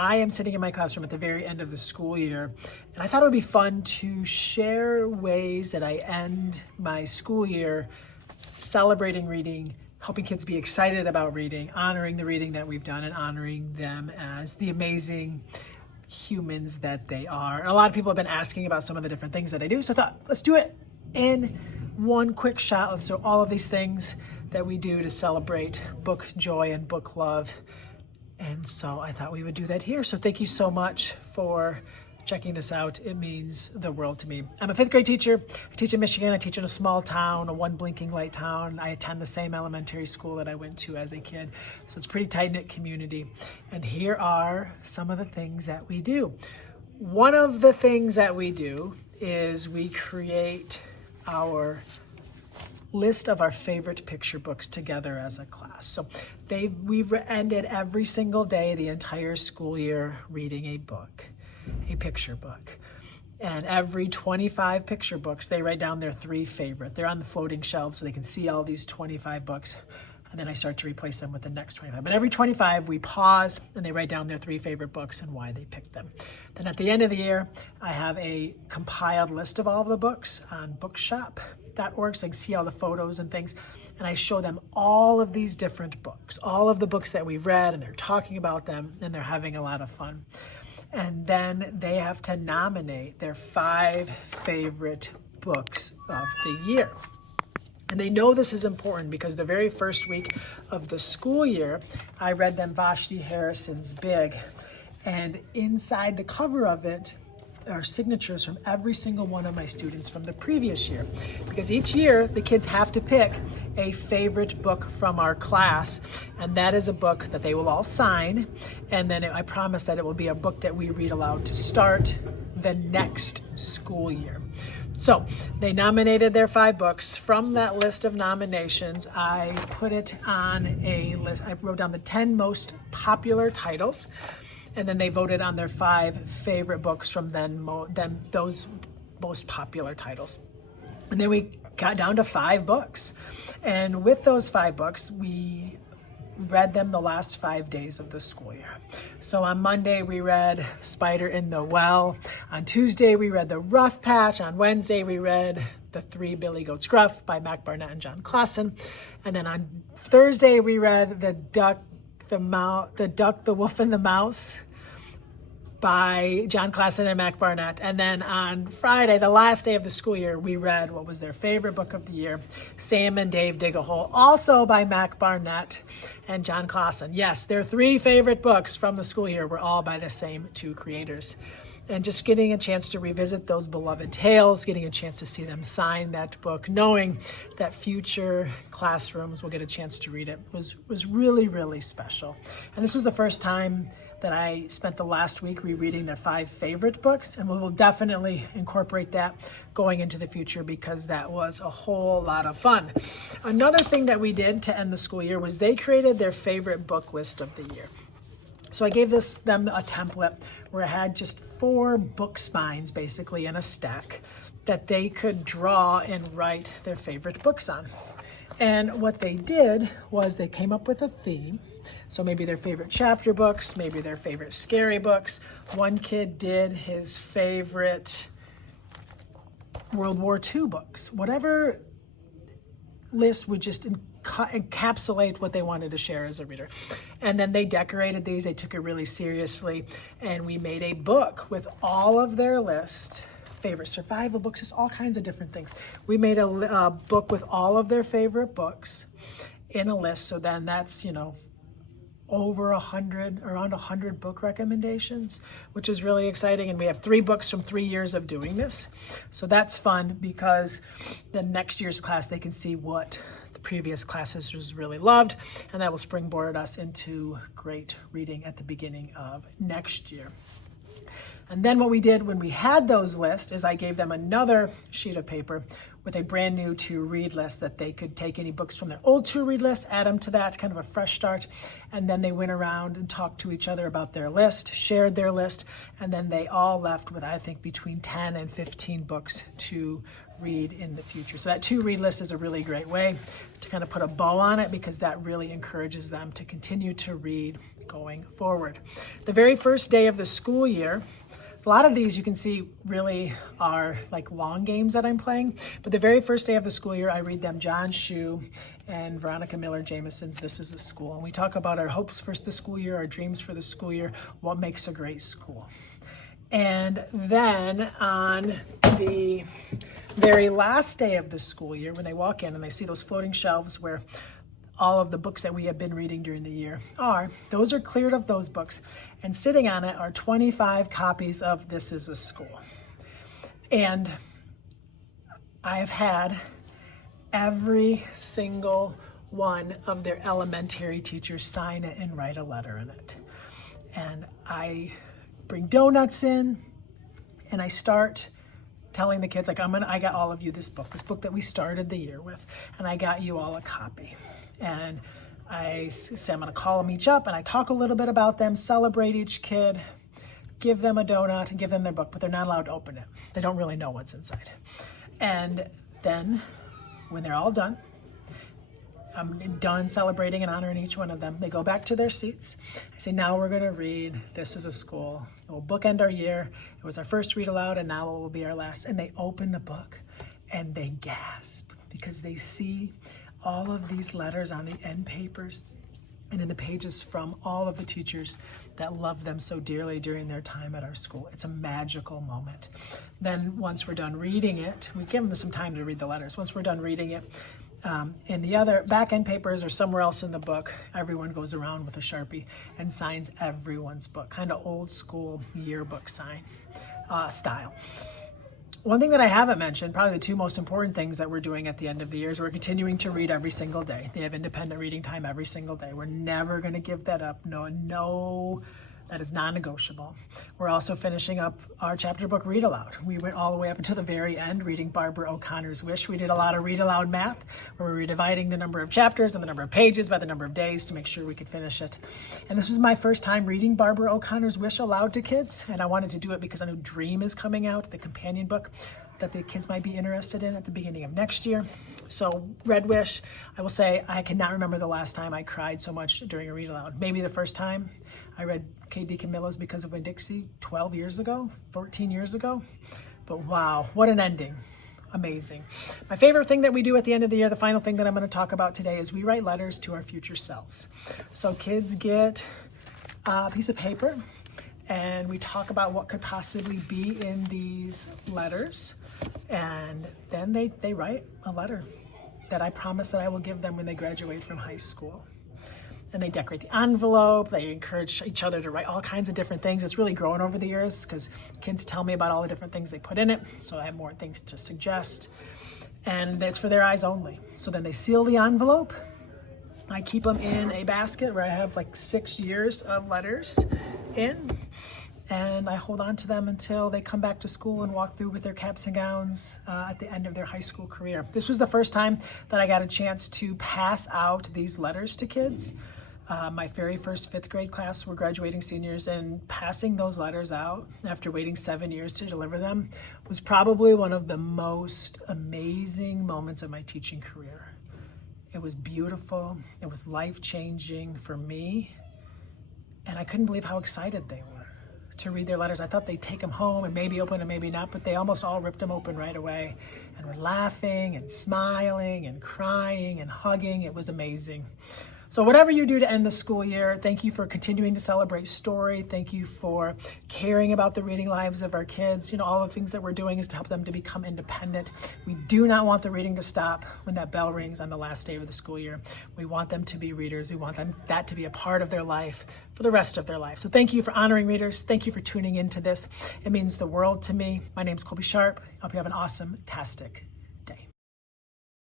I am sitting in my classroom at the very end of the school year, and I thought it would be fun to share ways that I end my school year celebrating reading, helping kids be excited about reading, honoring the reading that we've done, and honoring them as the amazing humans that they are. And a lot of people have been asking about some of the different things that I do, so I thought, let's do it in one quick shot. Let's do all of these things that we do to celebrate book joy and book love. And so I thought we would do that here. So thank you so much for checking this out. It means the world to me. I'm a fifth grade teacher. I teach in Michigan. I teach in a small town, a one blinking light town. I attend the same elementary school that I went to as a kid. So it's a pretty tight-knit community. And here are some of the things that we do. One of the things that we do is we create our list of our favorite picture books together as a class. So we've ended every single day, the entire school year, reading a book, a picture book. And every 25 picture books, they write down their 3 favorite. They're on the floating shelves so they can see all these 25 books. And then I start to replace them with the next 25. But every 25, we pause and they write down their 3 favorite books and why they picked them. Then at the end of the year, I have a compiled list of all of the books on bookshop.org so I can see all the photos and things. And I show them all of these different books, all of the books that we've read, and they're talking about them and they're having a lot of fun. And then they have to nominate their 5 favorite books of the year. And they know this is important because the very first week of the school year, I read them Vashti Harrison's Big. And inside the cover of it are signatures from every single one of my students from the previous year. Because each year, the kids have to pick a favorite book from our class. And that is a book that they will all sign. And then I promise that it will be a book that we read aloud to start the next school year. So they nominated their 5 books. From that list of nominations, I put it on a list. I wrote down the 10 most popular titles, and then they voted on their 5 favorite books from those most popular titles. And then we got down to 5 books. And with those 5 books, we read them the last 5 days of the school year. So on Monday, we read Spider in the Well. On Tuesday, we read The Rough Patch. On Wednesday, we read The 3 Billy Goats Gruff by Mac Barnett and John Clausen. And then on Thursday, we read The Duck, the Wolf, and the Mouse by John Clausen and Mac Barnett. And then on Friday, the last day of the school year, we read what was their favorite book of the year, Sam and Dave Dig a Hole, also by Mac Barnett and John Clausen. Yes, their 3 favorite books from the school year were all by the same 2 creators. And just getting a chance to revisit those beloved tales, getting a chance to see them sign that book, knowing that future classrooms will get a chance to read it was really, really special. And this was the first time that I spent the last week rereading their 5 favorite books, and we will definitely incorporate that going into the future because that was a whole lot of fun. Another thing that we did to end the school year was they created their favorite book list of the year. So I gave them a template where it had just 4 book spines basically in a stack that they could draw and write their favorite books on. And what they did was they came up with a theme. So maybe their favorite chapter books, maybe their favorite scary books. One kid did his favorite World War II books. Whatever list would just encapsulate what they wanted to share as a reader. And then they decorated these, they took it really seriously, and we made a book with all of their list, favorite survival books, just all kinds of different things. We made a book with all of their favorite books in a list, so then that's, over 100, around 100 book recommendations, which is really exciting. And we have 3 books from 3 years of doing this. So that's fun because the next year's class, they can see what the previous classes really loved, and that will springboard us into great reading at the beginning of next year. And then what we did when we had those lists is I gave them another sheet of paper with a brand new to-read list that they could take any books from their old to-read list, add them to that, kind of a fresh start. And then they went around and talked to each other about their list, shared their list, and then they all left with, I think, between 10 and 15 books to read in the future. So that to-read list is a really great way to kind of put a bow on it because that really encourages them to continue to read going forward. The very first day of the school year, a lot of these you can see really are like long games that I'm playing, but the very first day of the school year, I read them John Shue and Veronica Miller Jameson's This Is a School. And we talk about our hopes for the school year, our dreams for the school year, what makes a great school. And then on the very last day of the school year, when they walk in and they see those floating shelves where all of the books that we have been reading during the year are, those are cleared of those books. And sitting on it are 25 copies of This Is a School. And I have had every single one of their elementary teachers sign it and write a letter in it. And I bring donuts in and I start telling the kids, like, I got all of you this book that we started the year with, and I got you all a copy. And I say I'm going to call them each up and I talk a little bit about them, celebrate each kid, give them a donut and give them their book, but they're not allowed to open it. They don't really know what's inside. And then when they're all done, I'm done celebrating and honoring each one of them, they go back to their seats. I say, now we're going to read This Is a School. We'll bookend our year. It was our first read aloud and now it will be our last. And they open the book and they gasp because they see all of these letters on the end papers and in the pages from all of the teachers that loved them so dearly during their time at our school. It's a magical moment. Then once we're done reading it, we give them some time to read the letters. Once we're done reading it, in the other back end papers or somewhere else in the book, everyone goes around with a Sharpie and signs everyone's book, kind of old school yearbook style. One thing that I haven't mentioned, probably the two most important things that we're doing at the end of the year is we're continuing to read every single day. They have independent reading time every single day. We're never going to give that up. No, that is non-negotiable. We're also finishing up our chapter book read aloud. We went all the way up until the very end reading Barbara O'Connor's Wish. We did a lot of read aloud math where we were dividing the number of chapters and the number of pages by the number of days to make sure we could finish it. And this was my first time reading Barbara O'Connor's Wish aloud to kids, and I wanted to do it because I knew Dream is coming out, the companion book that the kids might be interested in at the beginning of next year. So Red Wish, I will say I cannot remember the last time I cried so much during a read aloud. Maybe the first time I read K.D. Camilla's Because of Winn-Dixie 14 years ago. But wow, what an ending. Amazing. My favorite thing that we do at the end of the year, the final thing that I'm going to talk about today, is we write letters to our future selves. So kids get a piece of paper and we talk about what could possibly be in these letters. And then they write a letter that I promise that I will give them when they graduate from high school. And they decorate the envelope. They encourage each other to write all kinds of different things. It's really grown over the years because kids tell me about all the different things they put in it. So I have more things to suggest. And it's for their eyes only. So then they seal the envelope. I keep them in a basket where I have like 6 years of letters in. And I hold on to them until they come back to school and walk through with their caps and gowns at the end of their high school career. This was the first time that I got a chance to pass out these letters to kids. My very first 5th grade class were graduating seniors, and passing those letters out after waiting 7 years to deliver them was probably one of the most amazing moments of my teaching career. It was beautiful. It was life-changing for me, and I couldn't believe how excited they were to read their letters. I thought they'd take them home and maybe open them, maybe not, but they almost all ripped them open right away and were laughing and smiling and crying and hugging. It was amazing. So whatever you do to end the school year, thank you for continuing to celebrate story. Thank you for caring about the reading lives of our kids. You know, all the things that we're doing is to help them to become independent. We do not want the reading to stop when that bell rings on the last day of the school year. We want them to be readers. We want that to be a part of their life for the rest of their life. So thank you for honoring readers. Thank you for tuning into this. It means the world to me. My name's Colby Sharp. I hope you have an awesome-tastic